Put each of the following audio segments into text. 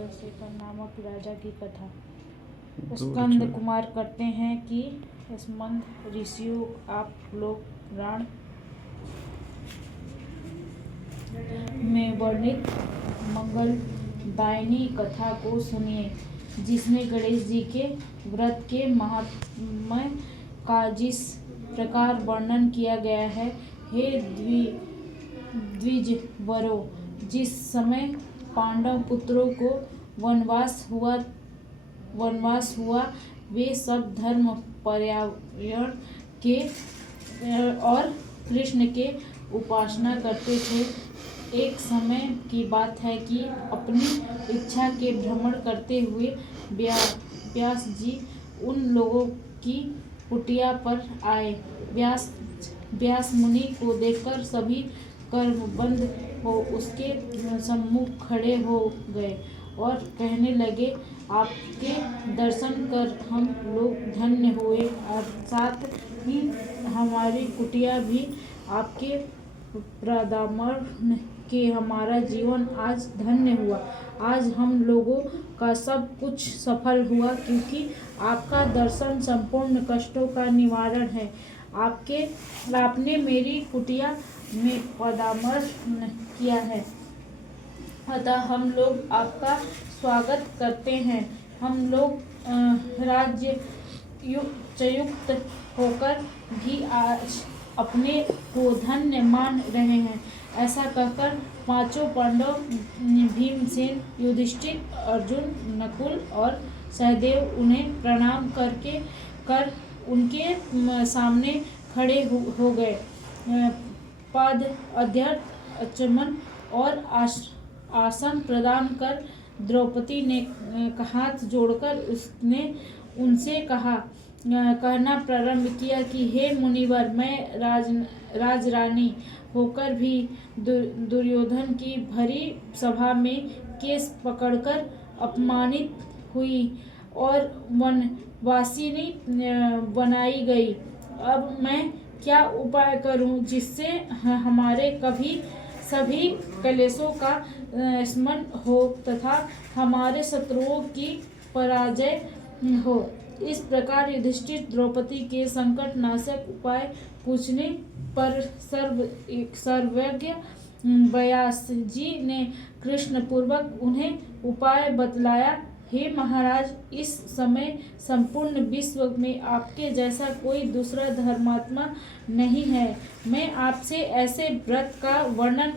चंद्रशेखर नामक राजा की कथा। स्कंद कुमार कहते हैं कि स्कंद ऋषियों, आप लोग राण में वर्णित मंगलदायिनी कथा को सुनिए, जिसमें गणेश जी के व्रत के महात्म्य का जिस प्रकार वर्णन किया गया है। हे द्विजवरों, जिस समय पांडव पुत्रों को वनवास हुआ, वे सब धर्म पर्यावरण के और कृष्ण के उपासना करते थे। एक समय की बात है कि अपनी इच्छा के भ्रमण करते हुए व्यास जी उन लोगों की कुटिया पर आए। व्यास मुनि को देखकर सभी कर्मबंध हो उसके सम्मुख खड़े हो गए और कहने लगे, आपके दर्शन कर हम लोग धन्य हुए और साथ ही हमारी कुटिया भी आपके परामर्श के हमारा जीवन आज धन्य हुआ। आज हम लोगों का सब कुछ सफल हुआ, क्योंकि आपका दर्शन संपूर्ण कष्टों का निवारण है। आपने मेरी कुटिया में परामर्श किया है, अतः हम लोग आपका स्वागत करते हैं। हम लोग राज्ययुक्त होकर भी आज अपने को धन्य मान रहे हैं। ऐसा कहकर पांचों पांडव भीमसेन, युधिष्ठिर, अर्जुन, नकुल और सहदेव उन्हें प्रणाम कर उनके सामने खड़े हो गए। पाद अध्यक्ष आचमन और आसन प्रदान कर द्रौपदी ने हाथ जोड़कर उनसे कहना प्रारंभ किया कि हे मुनिवर, मैं राजरानी होकर भी दुर्योधन की भरी सभा में केस पकड़कर अपमानित हुई और वनवासिनी बनाई गई। अब मैं क्या उपाय करूं जिससे हमारे सभी क्लेशों का शमन हो तथा हमारे शत्रुओं की पराजय हो। इस प्रकार युधिष्ठिर द्रौपदी के संकट नाशक उपाय पूछने पर सर्वज्ञ व्यास जी ने कृष्ण पूर्वक उन्हें उपाय बतलाया। हे महाराज, इस समय संपूर्ण विश्व में आपके जैसा कोई दूसरा धर्मात्मा नहीं है। मैं आपसे ऐसे व्रत का वर्णन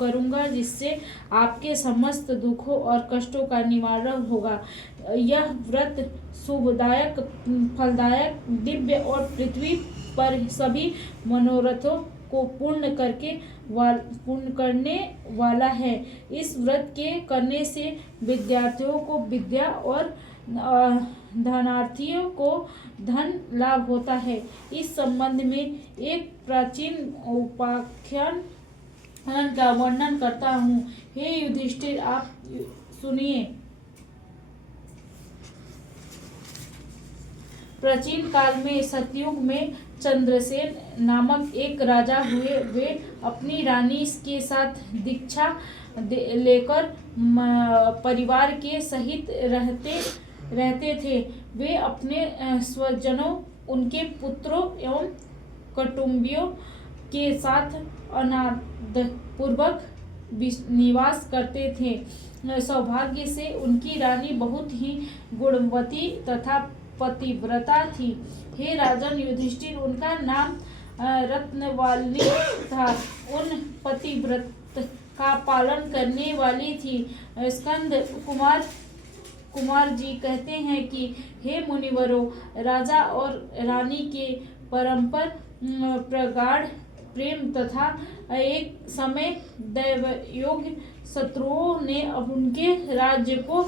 करूंगा जिससे आपके समस्त दुखों और कष्टों का निवारण होगा। यह व्रत शुभदायक, फलदायक, दिव्य और पृथ्वी पर सभी मनोरथों को पूर्ण करने वाला है। इस व्रत के करने से विद्यार्थियों को विद्या और धनार्थियों को धन लाभ होता है। इस संबंध में एक प्राचीन उपाख्यान का वर्णन करता हूँ। हे युधिष्ठिर, आप सुनिए। प्राचीन काल में सतयुग में चंद्रसेन नामक एक राजा हुए। वे अपनी रानी के साथ दीक्षा लेकर परिवार के सहित रहते थे। वे अपने स्वजनों, उनके पुत्रों एवं कुटुंबियों के साथ आनंदपूर्वक निवास करते थे। सौभाग्य से उनकी रानी बहुत ही गुणवती तथा पतिव्रता थी। हे राजन युधिष्ठिर, उनका नाम रत्नवालिनी था। उन पतिव्रत का पालन करने वाली थी। स्कंद कुमार जी कहते हैं कि हे मुनिवरों, राजा और रानी के परस्पर प्रगाढ़ प्रेम तथा एक समय दैवयोग शत्रुओं ने उनके राज्य को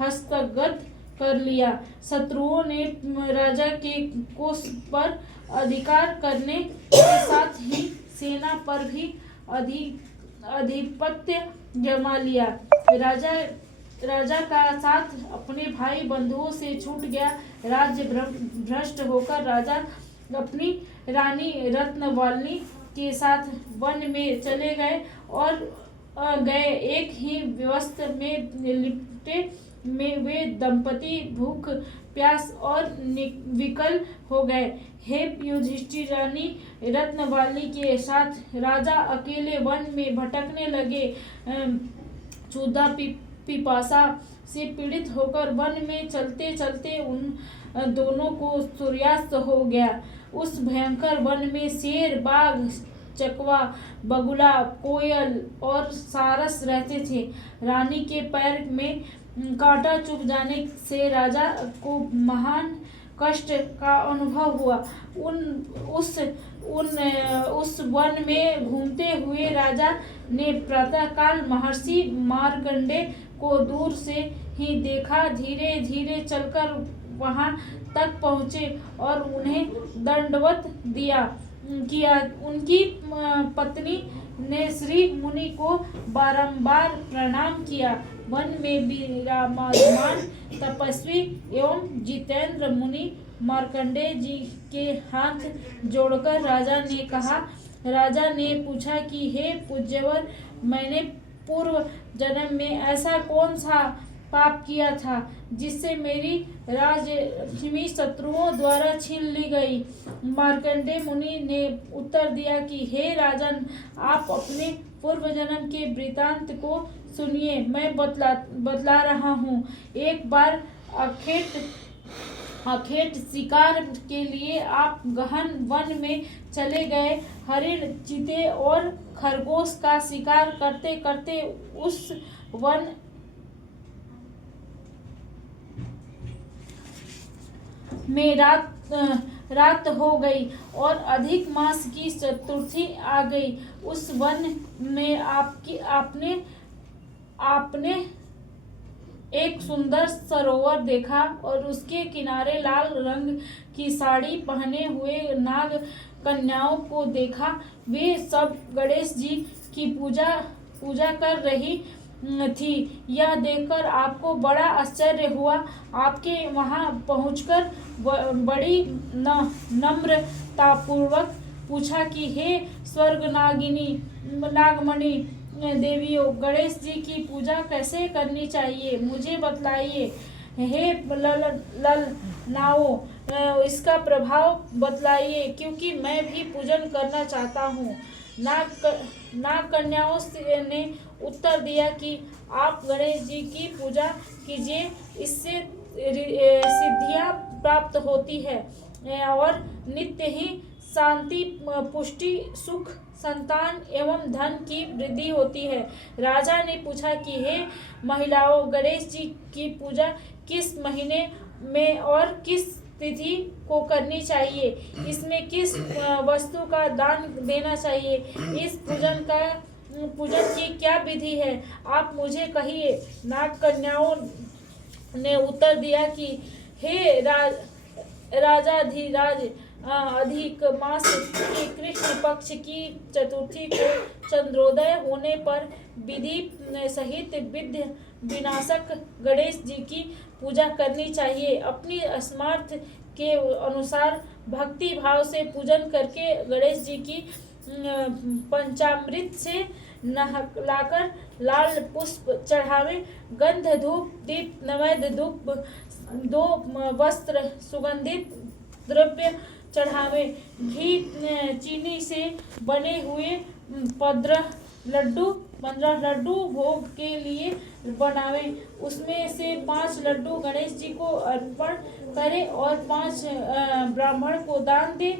हस्तगत कर लिया। शत्रुओं ने राजा के कोष पर अधिकार करने के साथ ही सेना पर भी आधिपत्य जमा लिया। राजा का साथ अपने भाई बंधुओं से छूट गया। राज्य भ्रष्ट होकर राजा अपनी रानी रत्नवालिनी के साथ वन में चले गए और गए। एक ही वस्त्र में लिपटे में वे दंपति भूख प्यास और विकल हो गए। हे युधिष्ठिर, रानी रत्नवाली के साथ राजा अकेले वन में भटकने लगे। क्षुधा पिपासा से पीड़ित होकर वन में चलते चलते उन दोनों को सूर्यास्त हो गया। उस भयंकर वन में शेर, बाघ, चकवा, बगुला, कोयल और सारस रहते थे। रानी के पैर में कांटा चुभ जाने से राजा को महान कष्ट का अनुभव हुआ। उस वन में घूमते हुए राजा ने प्रातःकाल महर्षि मार्कंडेय को दूर से ही देखा। धीरे धीरे चलकर वहां तक पहुँचे और उन्हें दंडवत किया। उनकी पत्नी ने श्री मुनि को बारंबार प्रणाम किया। वन में विराजमान तपस्वी एवं जितेंद्र मुनि मार्कंडेय जी के हाथ जोड़कर राजा ने पूछा कि हे पूज्यवर, मैंने पूर्व जन्म में ऐसा कौन सा पाप किया था जिससे मेरी राजलक्ष्मी शत्रुओं द्वारा छीन ली गई। मार्कंडेय मुनि ने उत्तर दिया कि हे राजन, आप अपने पूर्व जन्म के वृतांत को सुनिए, मैं बतला रहा हूँ। एक बार अखेट शिकार के लिए आप गहन वन में चले गए। हरिण, चीते और खरगोश का शिकार करते करते उस वन में रात हो गई और अधिक मास की चतुर्थी आ गई। उस वन में आपने एक सुंदर सरोवर देखा और उसके किनारे लाल रंग की साड़ी पहने हुए नाग कन्याओं को देखा। वे सब गणेश जी की पूजा कर रही थी। यह देखकर आपको बड़ा आश्चर्य हुआ। आपके वहां पहुंचकर बड़ी नम्रतापूर्वक पूछा कि हे स्वर्ग नागमणि देवियों, गणेश जी की पूजा कैसे करनी चाहिए, मुझे बतलाइए। हे ललनाओ, इसका प्रभाव बतलाइए, क्योंकि मैं भी पूजन करना चाहता हूँ। नाग कन्याओं ने उत्तर दिया कि आप गणेश जी की पूजा कीजिए, इससे सिद्धियां प्राप्त होती है और नित्य ही शांति, पुष्टि, सुख, संतान एवं धन की वृद्धि होती है। राजा ने पूछा कि हे महिलाओं, गणेश जी की पूजा किस महीने में और किस तिथि को करनी चाहिए, इसमें किस वस्तु का दान देना चाहिए, इस पूजन की क्या विधि है, आप मुझे कहिए। नाग कन्याओं ने उत्तर दिया कि हे राजाधिराज, अधिक मास के कृष्ण पक्ष की चतुर्थी को चंद्रोदय होने पर विधि सहित विघ्न विनाशक गणेश जी की पूजा करनी चाहिए। अपनी सामर्थ्य के अनुसार भक्ति भाव से पूजन करके गणेश जी की पंचामृत से नहलाकर लाल पुष्प चढ़ावे, गंध, धूप, दीप, नैवेद्य, धूप, 2 वस्त्र, सुगंधित द्रव्य चढ़ावे, घी चीनी से बने हुए 15 लड्डू भोग के लिए बनावे। उसमें से 5 लड्डू गणेश जी को अर्पण करे और 5 ब्राह्मण को दान दे।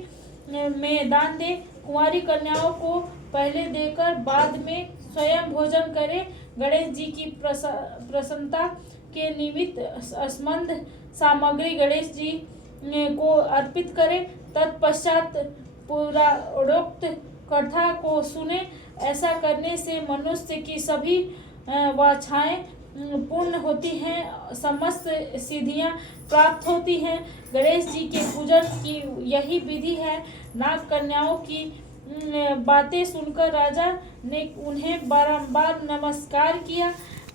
कुंवारी कन्याओं को पहले देकर बाद में स्वयं भोजन करे। गणेश जी की प्रसन्नता के निमित्त स्मंद सामग्री गणेश जी को अर्पित करे। तत्पश्चात पुराणोक्त कथा को सुने। ऐसा करने से मनुष्य की सभी वांछाएं पूर्ण होती हैं, समस्त सिद्धियां प्राप्त होती हैं। गणेश जी के पूजन की यही विधि है। नाग कन्याओं की बातें सुनकर राजा ने उन्हें बारंबार नमस्कार किया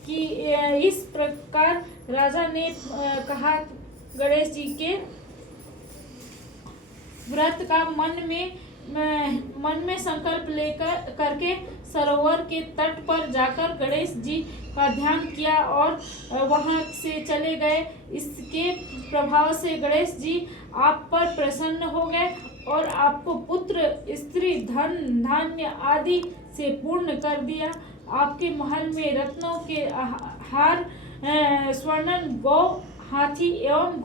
कि इस प्रकार राजा ने कहा, गणेश जी के व्रत का मन में मन में संकल्प लेकर करके सरोवर के तट पर जाकर गणेश जी का ध्यान किया और वहां से चले गए। इसके प्रभाव से गणेश जी आप पर प्रसन्न हो गए और आपको पुत्र, स्त्री, धन, धान्य आदि से पूर्ण कर दिया। आपके महल में रत्नों के हार, स्वर्ण, गौ, हाथी एवं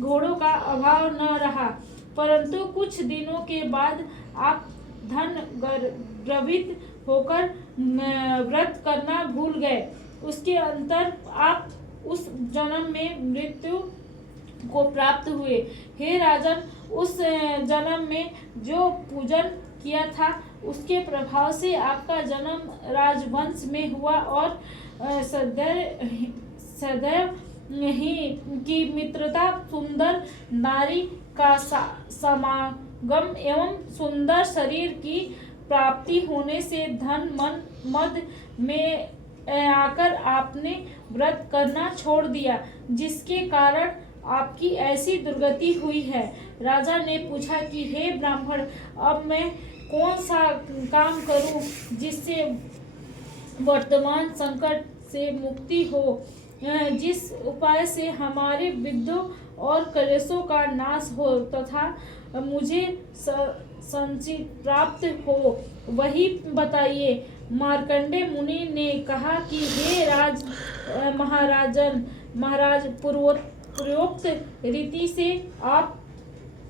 घोड़ों का अभाव न रहा। परंतु कुछ दिनों के बाद आप धन गर्वित होकर व्रत करना भूल गए। उसके अंतर आप उस जन्म में मृत्यु को प्राप्त हुए। हे राजन, उस जन्म में जो पूजन किया था उसके प्रभाव से आपका जन्म राजवंश में हुआ और सदैव ही की मित्रता, सुंदर नारी का समागम एवं सुंदर शरीर की प्राप्ति होने से धन मन मद में आकर आपने व्रत करना छोड़ दिया, जिसके कारण आपकी ऐसी दुर्गति हुई है। राजा ने पूछा कि हे ब्राह्मण, अब मैं कौन सा काम करूं जिससे वर्तमान संकट से मुक्ति हो, जिस उपाय से हमारे विघ्नों और कलेशों का नाश हो तथा मुझे संचित प्राप्त हो, वही बताइए। मार्कंडे मुनि ने कहा कि हे महाराज, पूर्वोक्त रीति से आप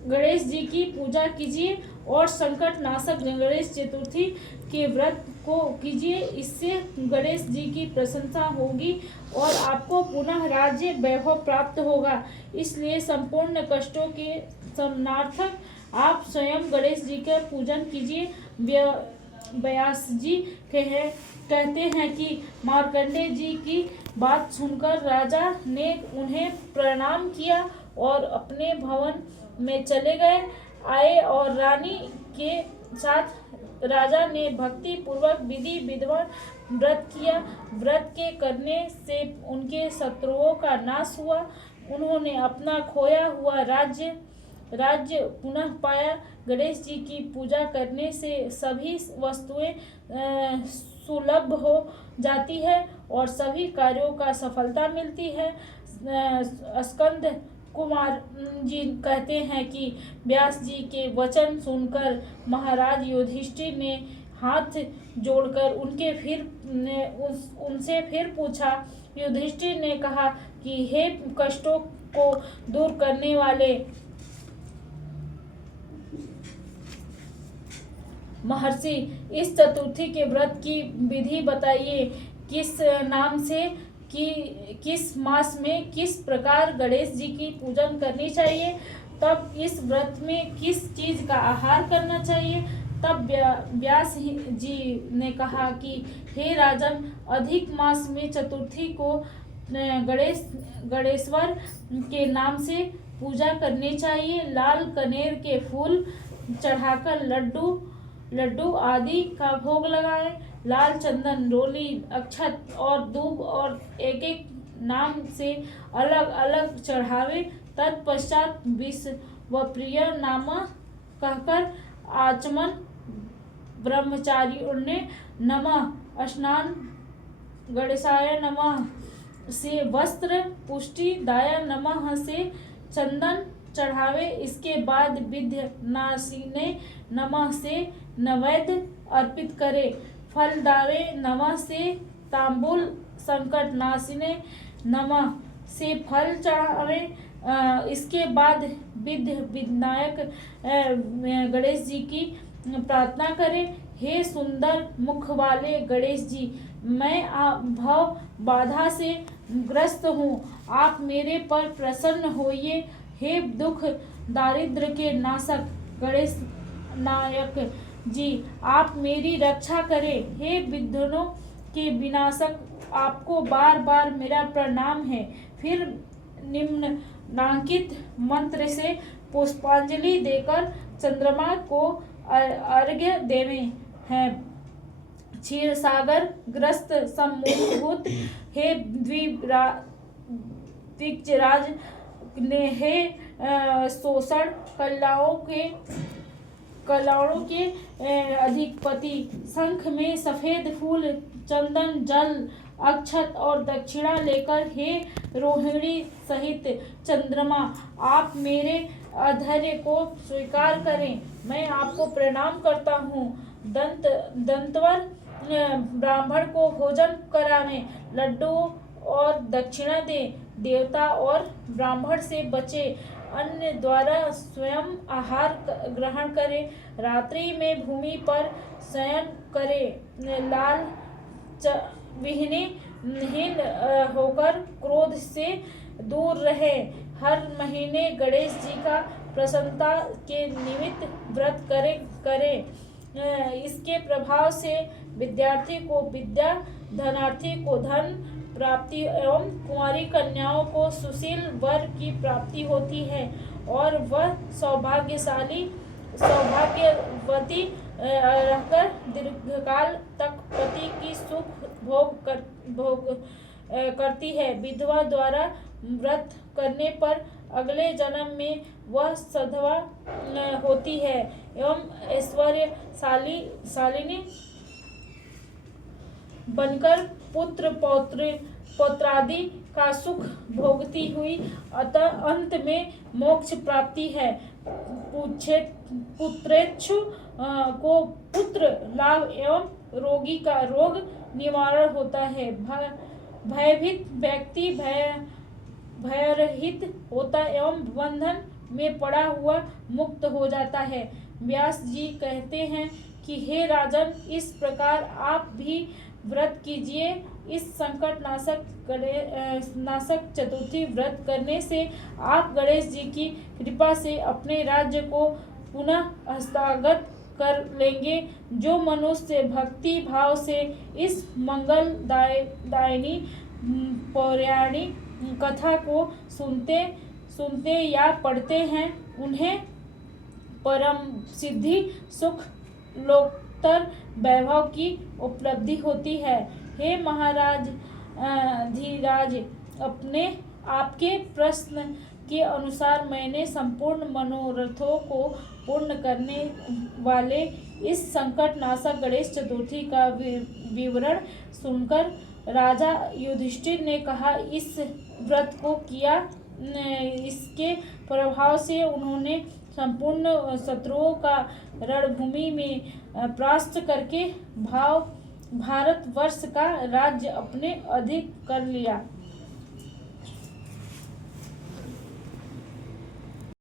गणेश जी की पूजा कीजिए और संकट नाशक गणेश चतुर्थी के व्रत को कीजिए। इससे गणेश जी की प्रशंसा होगी और आपको पुनः राज्य वैभव प्राप्त होगा। इसलिए संपूर्ण कष्टों के समानार्थक आप स्वयं गणेश जी का पूजन कीजिए। व्यास जी कहते हैं कि मार्कंडे जी की बात सुनकर राजा ने उन्हें प्रणाम किया और अपने भवन में चले आए और रानी के साथ राजा ने भक्ति पूर्वक विधि विधान व्रत किया। व्रत के करने से उनके शत्रुओं का नाश हुआ। उन्होंने अपना खोया हुआ राज्य पुनः पाया। गणेश जी की पूजा करने से सभी वस्तुएं सुलभ हो जाती है और सभी कार्यों का सफलता मिलती है। स्कंद कुमार जी कहते हैं कि व्यास जी के वचन सुनकर महाराज युधिष्ठिर ने हाथ जोड़कर उनसे फिर पूछा। युधिष्ठिर ने कहा कि हे कष्टों को दूर करने वाले महर्षि, इस चतुर्थी के व्रत की विधि बताइए। किस नाम से किस मास में किस प्रकार गणेश जी की पूजन करनी चाहिए, तब इस व्रत में किस चीज का आहार करना चाहिए। तब व्यास जी ने कहा कि हे राजन, अधिक मास में चतुर्थी को गणेश्वर के नाम से पूजा करनी चाहिए। लाल कनेर के फूल चढ़ाकर लड्डू आदि का भोग लगाएं। लाल चंदन, रोली, अक्षत और दूब और एक एक नाम से अलग अलग चढ़ावे। तत्पश्चात विश्वप्रिय नाम कहकर आचमन, ब्रह्मचारियों ने नमः, स्नान, गणेशाय नमः से वस्त्र, पुष्टि दाय नमः से चंदन चढ़ावे। इसके बाद विघ्ननाशिने नमः से नैवेद्य अर्पित करे। फल दावे नमः से तांबूल, संकट नाशिने नमः से फल चढ़ावे। इसके बाद विनायक गणेश जी की प्रार्थना करें। हे सुंदर मुख वाले गणेश जी, मैं भव बाधा से ग्रस्त हूँ, आप मेरे पर प्रसन्न होइए। हे दुख दारिद्र के नाशक गणेश नायक जी, आप मेरी रक्षा करें। हे विघ्नों के विनाशक, आपको बार बार मेरा प्रणाम है। फिर निम्नलिखित मंत्र से पुष्पांजलि देकर चंद्रमा को अर्घ्य देवे हैं। क्षीर सागर ग्रस्त सम्मोहभूत, हे द्विजराज ने, हे शोषण कल्याणों के कल्याणों के अधिपति। शंख में सफेद फूल, चंदन, जल, अक्षत और दक्षिणा लेकर, हे रोहिणी सहित चंद्रमा, आप मेरे अधर्य को स्वीकार करें, मैं आपको प्रणाम करता हूँ। दंतवर ब्राह्मण को भोजन करावें, लड्डू और दक्षिणा दें, देवता और ब्राह्मण से बचे, अन्य द्वारा स्वयं आहार ग्रहण करें, रात्रि में भूमि पर शयन करें, लाल विहीन होकर क्रोध से दूर रहे, हर महीने गणेश जी का प्रसन्नता के निमित्त व्रत करें। इसके प्रभाव से विद्यार्थी को विद्या, धनार्थी को धन प्राप्ति एवं कुंवारी कन्याओं को सुशील वर की प्राप्ति होती है और वह सौभाग्यवती रहकर दीर्घकाल तक पति की सुख भोग करती है। विधवा द्वारा व्रत करने पर अगले जन्म में वह सधवा होती है एवं ऐश्वर्यशालिनी बनकर पुत्र पौत्रादि का सुख भोगती हुई अतः अंत में मोक्ष प्राप्ति है। पुत्रेच्छु को पुत्र लाभ एवं रोगी का रोग निवारण होता है। भयभीत व्यक्ति भयरहित होता एवं बंधन में पड़ा हुआ मुक्त हो जाता है। व्यास जी कहते हैं कि हे राजन, इस प्रकार आप भी व्रत कीजिए। इस संकट नाशक चतुर्थी व्रत करने से आप गणेश जी की कृपा से अपने राज्य को पुनः हस्तगत कर लेंगे। जो मनुष्य भक्ति भाव से इस मंगलदायिनी पौराणिक कथा को सुनते या पढ़ते हैं, उन्हें परम सिद्धि, सुख, लोकोत्तर वैभव की उपलब्धि होती है। हे महाराज धीराज, आपके प्रश्न के अनुसार मैंने संपूर्ण मनोरथों को पूर्ण करने वाले इस संकट नाशक गणेश चतुर्थी का विवरण सुनकर राजा युधिष्ठिर ने कहा, इस व्रत को किया, इसके प्रभाव से उन्होंने संपूर्ण शत्रुओं का रणभूमि में परास्त करके भारतवर्ष का राज्य अपने अधीन कर लिया।